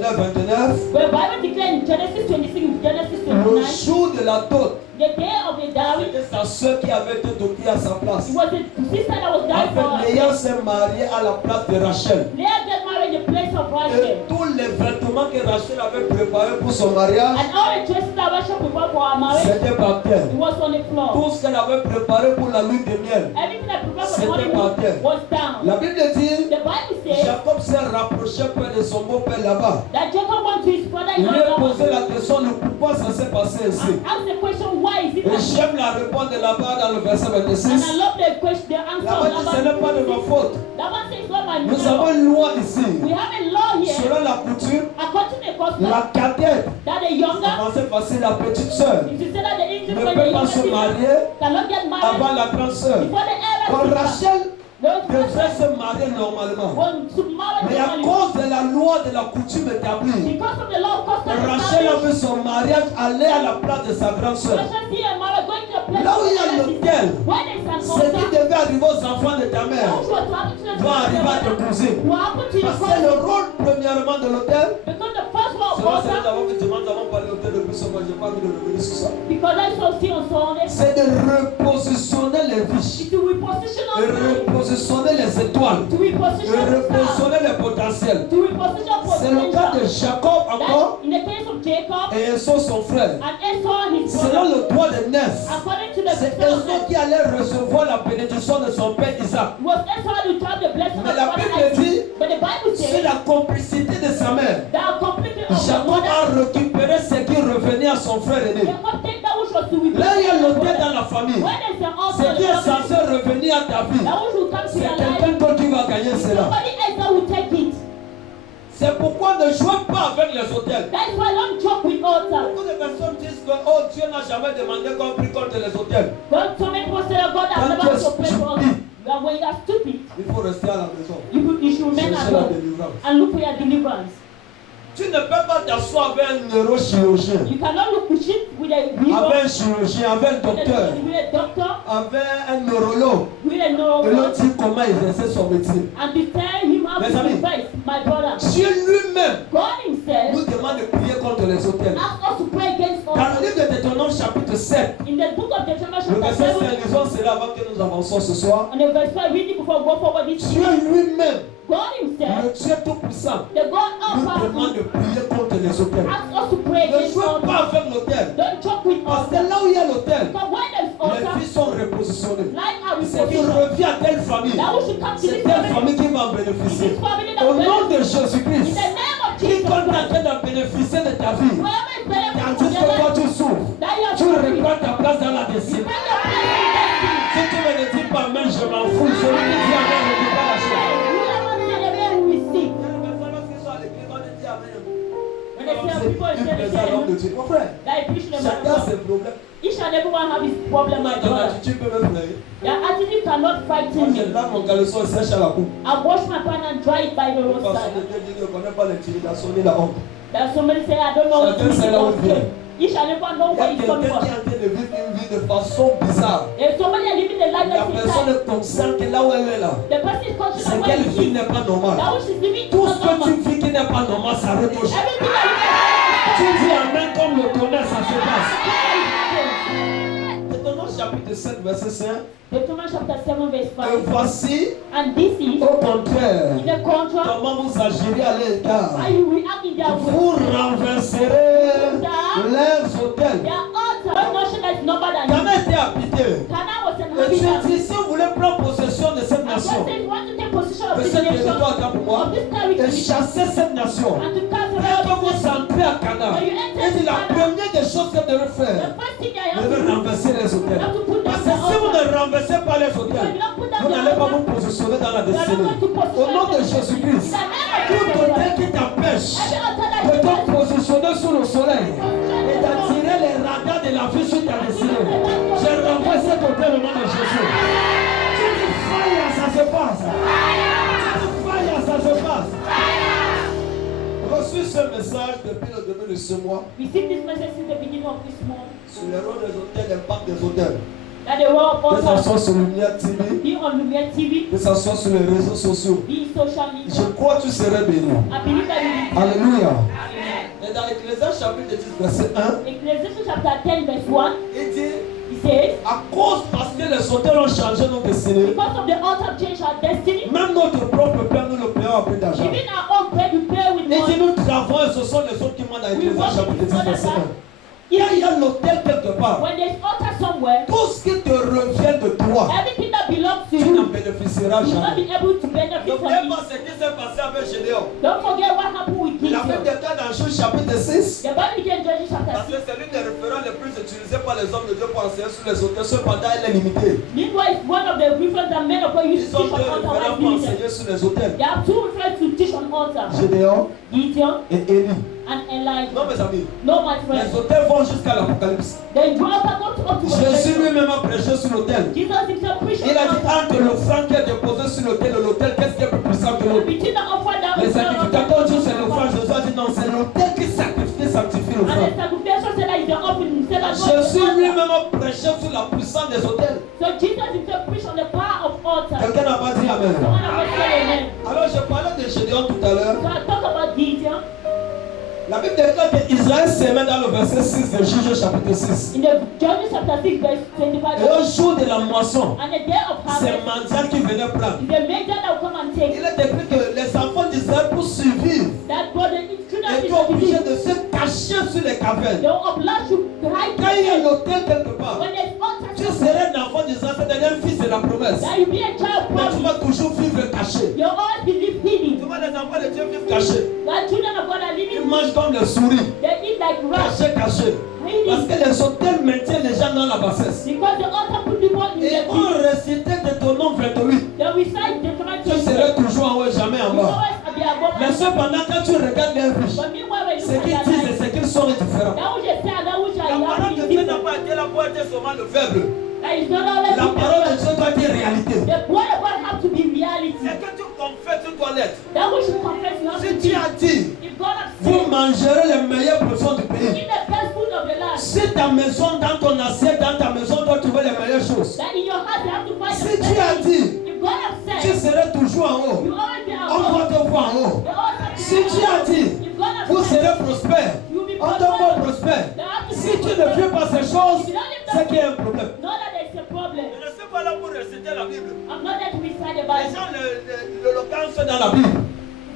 29, 29. The Bible declares in Genesis 26, Genesis Le 29, jour de la dot, the day of the dowry, c'était sa soeur qui avait été dotée à sa place. it was the sister that was dying for En her. fait, Léa s'est mariée à la place de Rachel. Leah get married in the place of Et Rachel. tous les vêtements que Rachel avait préparés pour son mariage, And all the dresses that Rachel prepared for her marriage, c'était par terre. it was on the floor. Tout ce qu'elle avait préparé pour la lune de miel, Everything that prepared for the c'était par terre. honeymoon was down. La Bible dit, The Bible says Jacob s'est rapproché près de son beau-père là-bas. that Jacob went to his brother Il in lui a law posé la question de pourquoi ça s'est passé ainsi. and asked the question, why is it Et that? j'aime la réponse de là-bas dans le verset And 26. I love the question, the answer. Là-bas dit, ce n'est pas de ma faute. That one says, not my Nous avons fault. une loi ici. We have a law here, Selon la coutume, according to the custom, la cadette, that the younger, c'est facile, la petite sœur, if you say that the ne English peut when the pas younger se sister marier cannot get married avant la grande sœur. before the Quand elder sister. Rachel Those devait persons se marier normalement. want to marry Mais à normally. cause de la loi de la coutume établie, Because of the law of custom Rachel a established, vu son mariage aller à la place de sa grande sœur. Rachel see a mother going to a place Là où il y a of l'autel, when there is an ce qui altar, devait arriver aux enfants de ta mère which was to happen to the doit arriver à tes cousines. What happened to your Parce que le cousin? rôle premièrement de l'autel, Because the first law of c'est là altar, nous avons parlé de l'autel depuis ce mois, je n'ai pas envie de revenir sur ça. because I saw see on Sunday, C'est de repositionner les vies, is to reposition de our life, repositionner les étoiles, to de reposition the star, repositionner les potentiels. to reposition C'est le cas de potential. Jacob encore That in the case of Jacob et Esau son frère. and Esau his Selon brother, le droit de Nes, according to the c'est scripture, Esau qui allait recevoir la bénédiction de son père Isaac. was Esau to have the blessing Mais of la father Bible Isaac. dit, But the Bible c'est says la complicité de sa mère. that completely of the Jacob mother, a récupéré ce qui revenait à son frère aîné. Jacob take that which was to replace Là, il y a the l'autel brother. dans la famille. When there's an Ce altar, qui est censé revenir à ta vie, that which will come to c'est your life, quelqu'un d'autre qui va gagner cela. somebody else that will take it. C'est pourquoi ne jouez pas avec les hôtels. That's why don't joke with altar. Beaucoup de personnes disent que oh, Dieu n'a jamais demandé qu'on prie contre les hôtels. God, so many people say, God has Don't never just to pray for us. stupid. But when you are stupid, Il faut rester à la maison. you should remain at Chercher la home délivrance. and look for your deliverance. Tu ne peux pas t'asseoir avec un neurochirurgien, You cannot look with shit with a avec hero, un chirurgien, avec un docteur, with a doctor, avec un neurologue. with a Et neurologist, l'autre dit comment exercer son métier. and to tell him how Mes to amis, face, my brother. Dieu lui-même God himself nous demande de prier contre les hôtels. asked us to pray against Dans le us. livre de Deutéronome chapitre 7, In the book of Deuteronomy le chapter verset 7, 5, lisons cela avant que nous avancions ce soir. on the verse 5, reading before we go forward this Dieu lui-même, God himself, le Dieu tout-puissant, the God nous all demande powerful, de prier contre les hôtels. asked us to pray Ne against jouez us. pas avec l'hôtel. Don't joke with Parce us. que là où il y a l'hôtel, Because when there's les altar, filles sont repositionnées. like our Ce qui reposition, revient à telle famille, that we should come to c'est this telle family, famille qui va en in bénéficier. this family that Au nom de in Jésus-Christ, the name of Jesus quiconque est en Christ, train de bénéficier de ta vie, wherever is benefiting tandis from que your toi life, tu souffres, that you are tu suffering, reprends ta place dans la you destinée. find your place in destiny. Si tu me le dis pas, mais je m'en fous, je lui dis amen, je ne dis pas la chose. Whoever said amen will receive. Il y a des personnes lorsqu'ils sont à l'église, on dit amen. When they say people Il say plaît à l'homme de Dieu. Mon frère, that he preach them chacun a ses problèmes. each and everyone have his problem, my Ton brother. attitude peut me plaire. Your attitude cannot Moi, frighten je me. lave mon caleçon et sèche à la coupe. I wash my pan and dry it by the De toute façon, roadside. Dieu ne connaît pas l'intimidation ni la honte. That somebody say, I don't know what Chacun to sait là où il vient. do. Each and everyone know Il y a where he's coming quelqu'un qui from. est en train de vivre une vie de façon bizarre. If somebody is living the life La that's personne inside, est consciente que là où elle est là, the person is conscious c'est of where qu'elle he vit is. n'est pas normal. That which is living Tout is ce not que tu normal. vis qui n'est pas normal, ça retouche. Everything that Tu dis amen comme le tonnerre, ça se passe. you Deutéronome chapitre 7, verset 5. Deuteronomy chapter 7 verse Et 5. voici, And this is, au contraire, in the contrast, comment vous agirez à l'écart. how you react in their way. Vous renverserez leurs hôtels. Their altar, one nation that is numbered than you. Cana était habité. Cana was an Et Dieu habitant. dit, si vous voulez prendre possession de cette And God nation, said, you want to take position of de this ce nation, territoire là pour moi, of this et territory, chasser cette nation. and to cast Dès away que all vous this nation. entrez à Cana, il dit la première des choses que vous devez The faire, first thing I vous have to devez do, renverser les you hôtels. have to put Parce down que the si vous altar. ne renversez pas les If hôtels, you don't put down vous the n'allez pas altar, vous positionner dans la you are not destinée. going to position Au nom de yourself. Jésus-Christ, In the name of tout Jesus hôtel Christ. qui t'empêche Every altar that de is te placed, positionner sous le soleil et d'attirer les radars de la vie sur ta destinée, je renvoie cet hôtel au nom de Jésus. Tu dis fire, ça se passe. Tu dis fire, ça se passe. Reçu ce message depuis le début de ce mois receive this message since the beginning of this month sur le rôle des hôtels, l'impact des hôtels. That they were Que ça also soit sur Lumière TV, be on Lumiere TV, que ça soit sur les réseaux sociaux. be social Je media. crois que tu serais béni. I believe that you will. Alléluia. Amen. Et dans Ecclésiaste chapitre 10, verset 1, Ecclesiastes chapter 10 verse 1, il dit, he says, à cause parce que les auteurs ont changé nos destinées, because of the altar change our destiny, même notre propre père, nous le payons à peu d'argent. even our own bread we pay with Et si money. nous travaillons, ce sont les autres qui mandent à Ecclésiaste chapitre 10, verset 1. Il y a l'autel quelque part. When there's altar somewhere, Tout ce qui te revient de toi, everything that belongs to tu you, n'en bénéficieras you will not jamais. be able to benefit from N'oubliez it. pas ce qui s'est passé avec Gédéon. Don't forget what happened with La Bible Gideon. déclare dans Juge chapitre 6. The Bible in Judges chapter Parce 6. que c'est l'une des référents les plus utilisés par les hommes de Dieu pour enseigner sur les auteurs. Cependant, elle est limitée. Meanwhile, it's one of the references that men of God use Ils to ont teach deux on altar référents while pour leading them. enseigner sur les auteurs. There are two references to teach on altar. Gédéon Gideon et Élie. and Elijah. Non, mes amis. No, my Les friends. auteurs vont jusqu'à l'Apocalypse. The altar goes up to Jésus Revelation. lui-même a prêché sur l'autel. Jesus himself preached Il a on dit altar. entre le franc qui est déposé sur l'autel et l'autel, qu'est-ce qui est plus puissant que l'autre? Between the offering that Les was done on sacrificateurs disent c'est the le franc. Jésus a dit non, c'est l'autel qui sanctifie le and franc. the sacrification said that is the offering. He said that God is Jésus the altar. lui-même a prêché sur la puissance des autels. So Jesus himself preached on the power of altar. Quelqu'un n'a pas dit Amen. Someone has said amen. Alors je parlais de Gédéon tout à l'heure. So I talk about Gideon. La Bible déclare qu'Israël s'aimait dans le verset 6 de Juge chapitre 6. In the Judges chapter 6 verse 25. Et au jour de la moisson, And the day of c'est harvest, mendiant qui venait prendre. is the major that will come and take. Il est écrit que les enfants d'Israël pour survivre That God, the children of étaient Israel, obligés de se cacher sur les cavernes. they were obliged to hide Quand il y a themselves. l'autel quelque part, When there's altar, tu serais un enfant d'Israël, c'est-à-dire un fils de la promesse. that you be a child Mais tu promise. vas toujours vivre caché. You always believe Tu hidden. vois les enfants de Dieu vivent cachés. That children of God are Ils living, mangent comme les souris, they eat like rats, cachés. Parce hiding. que les hôtels maintiennent les gens dans la bassesse. Because the altar put people in Et the on pit. récitait de ton nom 28. They recite the command Tu serais toujours en haut et jamais en You bas. always be above. Mais cependant, quand tu regardes les riches, But meanwhile, when you ce look qu'ils at disent their et life, ce qu'ils sont est différent. that which is sad, that which La are parole de happy, Dieu n'a pas été là pour être seulement le faible. that is not always La parole de the Dieu doit être réalité. word of God have to be reality. C'est que tu confesses, tu dois l'être. That which you confess, you have Si to tu be. as dit, If God has vous said, mangerez les meilleures portions du pays. eat the best food of the land, Si ta maison, dans ton assiette, dans ta maison, doit trouver les meilleures choses. that in your heart you have to find Si the tu best as thing. dit, If God has tu said, serais toujours en haut. you always be On above. va te voir en haut. The altar Si tu as dit, if God has vous said, serez prospère, you will be on te voit prosperous. prospère. There have to Si be tu ne fais pas ces choses, c'est qu'il y a un problème. know that there's a problem. Je ne suis pas là pour réciter la Bible. I'm not there to recite the Les Bible. gens le localisent dans la Bible,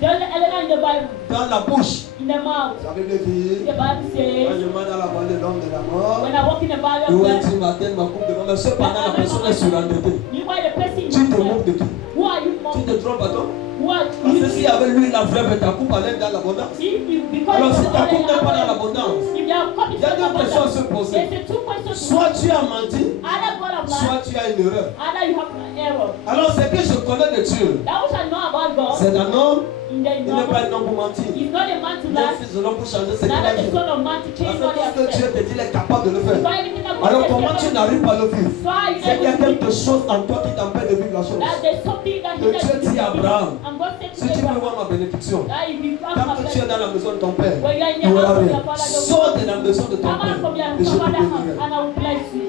There's an element in the Bible, dans la bouche. in the mouth. La Bible dit, The Bible quand says, je marche dans la vallée de l'homme de la mort, when I walk in the valley où of est-ce death, que matin ma coupe de mais cependant la personne est surendettée. meanwhile the person Tu te moques is de qui? who are you Tu mocking? te trompes à toi? What Parce que you si avec lui la vraie, ta coupe allait dans l'abondance. because Alors si you ta already coupe n'est pas dans have- l'abondance, if you have copies il y a of deux the questions à Bible, se poser. there's a two questions to Soit tu as menti, either God of soit life, tu as une erreur. either you have an error. Alors ce que je connais de Dieu, That which I know about God, c'est un homme, in the il n'est pas un homme pour mentir. he's not a man to Il est un lie, fils de l'homme pour changer ce qu'il a neither dit. the son of man to change what he Parce has que tout ce que Dieu said. te dit, il est capable de le faire. So anything that God Alors says, comment tu you n'arrives pas à le vivre? so are you C'est qu'il y a able to quelque chose en toi qui t'empêche de vivre la chose. that there's something that Que Dieu dit à Abraham, and God said si to tu veux Abraham, voir ma bénédiction, that if you come tant que tu es dans la maison de ton père, when you are in tu the auras house of rien. your father, Sors de la maison de ton come out from père your et je te father's house bénirai. and I will bless you.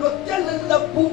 L'autel est là pour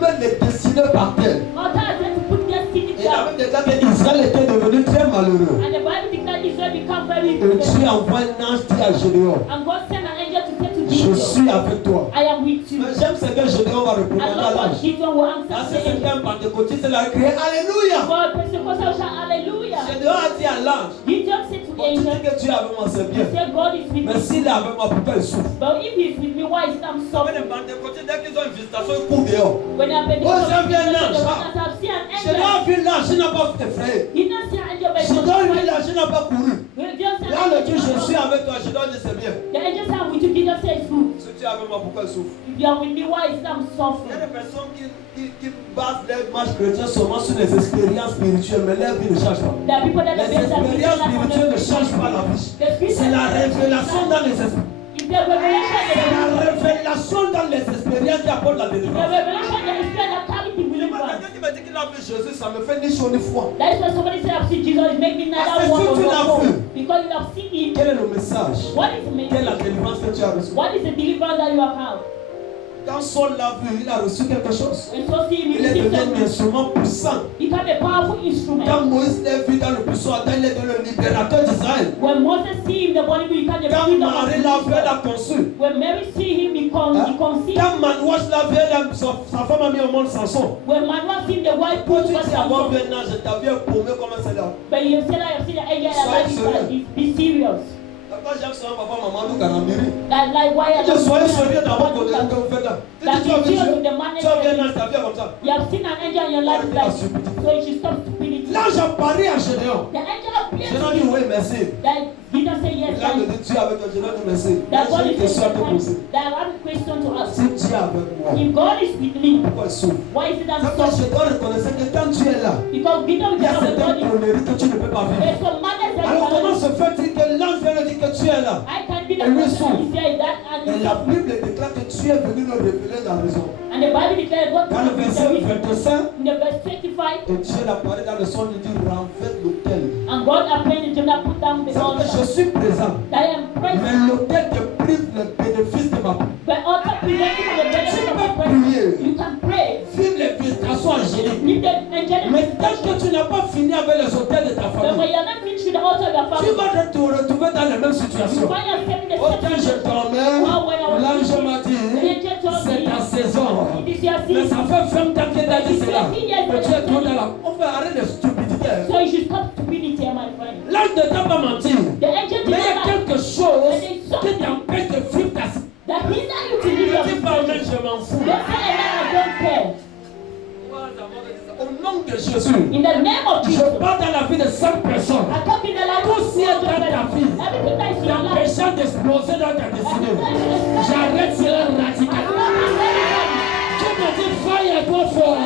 mettre les destinées par terre. Altar is there to put destiny Et la down. Bible déclare qu'Israël était devenu très malheureux. And the Bible declares Israel become very Et wicked. Dieu envoie un ange dit à Gédéon, And God sent an angel to say to je Gideon, suis avec toi. I am with you. Mais j'aime ce que Gédéon va répondre And à Lord God, l'ange. Gideon will Là, answer c'est the angel. quelqu'un pentecôtiste, il a crié Alléluia. God, Pentecostal shout hallelujah. Gédéon a dit à l'ange, Gideon said to the bon, tu dis angel, que tu es avec moi, c'est he bien. said, God is with Mais me. s'il est avec moi, pourquoi il souffre? But if he is with me, why is it I'm Vous savez, suffering? les pentecôtistes, dès qu'ils ont une visitation, ils courent dehors. When I've been Oh, j'ai vu un the ange. waters, I've seen an Gédéon angel. a vu l'ange, il n'a pas effrayé. He did not see an angel, but he Gédéon was lui, l'ange, il n'a pas couru. Gideon said, Là, le dit, je suis avec toi. Gédéon dit, c'est bien. the angel said, I'm with you. Gideon said, it's good. Si tu es avec moi, pourquoi il souffre? If you are with me, why is it I'm Il y a suffering? des personnes qui basent leur marche chrétienne seulement sur les expériences spirituelles, mais leur vie ne change pas. There are people that Les are based on expériences spirituelles ne changent pas la vie. C'est la révélation dans les esprits. It's the revelation, C'est la révélation dans les expériences qui apporte la the délivrance. revelation, the spirit that carries the Il y a deliverance. quelqu'un qui m'a dit qu'il a vu Jésus, ça me fait ni chaud ni froid. That is why somebody said, I've seen Jesus. It makes me Parce neither que one si or tu l'as vu, both. Because you have seen him. Quel est le message? What is the Quelle est la message? délivrance que tu as reçue? What is the deliverance that you have had? Quand Saul l'a vu, il a reçu quelque chose. And so see him Il est receive devenu un something. instrument puissant. Become a powerful instrument. Quand Moïse l'a vu dans le buisson, il est devenu le libérateur d'Israël. When Moses see him, the body become the Quand freedom of Marie l'a vu, elle Israel. a conçu. When Mary see him, he conceived. Quand Manouche l'a vu, sa femme a mis au monde Samson. When Manoah see the wife Quand put tu was dis avoir vu Samson. un ange, t'as vu un paumé comment c'est là. But you said I have seen the angel Sois alive. sérieux. Be serious. Quand j'aime ça, papa, maman, nous, Kanamiri. Like why Je soyez sérieux d'abord pour ce que vous faites là. That Tu as vu you deal Dieu, with the man tu as vu un and ange, t'as vu comme ça. you have seen an angel in your life, like, so you should stop stupidity. L'ange a parlé à Gédéon. The angel appeared Gédéon to dit him. oui, merci. That he doesn't say yes. L'ange dit Dieu avec toi, Gédéon dit merci. That J'ai God une is question à te with poser. that I have a question to ask. Si Dieu est avec moi, If God is with me, pourquoi il souffre? why is it I'm C'est parce que suffering? Gédéon reconnaissait que quand tu es là, Because Gideon il y a is the certaines body. conneries que tu ne peux pas vivre. There's some madness that Alors comment cannot- se fait-il que l'ange vient lui dire que tu es là? I can be the Et lui person souffre. who say that and Et he la suffers. Bible déclare que tu es venu nous révéler la raison. And the Bible declares God Dans le verset 25, in the verse 25, et Dieu apparaît dans le son, il dit renverse l'autel. and God appointed him to put down the C'est que je altar. suis présent. That I am present. Mais l'autel te prive le bénéfice de ma But altar prevents you from the benefit of my presence. You can pray. vive les visitations angéliques. If the angelic Mais tant que tu n'as pas fini avec les hôtels de ta but when famille, you're not finished with the altar of your tu family, vas te retrouver dans les mêmes you situations. find yourself in the Quand same je dormais, l'ange m'a dit, c'est ta saison. It is your Mais ça season. fait 20 ans qu'il t'a dit cela. Mais tu es trop dans la... On fait arrêter de stupidité. So you should stop stupidity, my friend. L'ange ne t'a pas menti. The angel did Mais il y a not lie. quelque chose qui t'empêche de vivre ta... That hinder you to live Ne your dis pas life. même je m'en fous. Don't say I don't care. Au nom de Jésus, In the name of je Jesus, parle dans la vie de 5 personnes. I come in the life Tout of ce qui est dans ta vie, everything that is in your life. t'empêchant d'exploser dans ta destinée. J'arrête cela radicalement. Tu me dis, fire toi fort.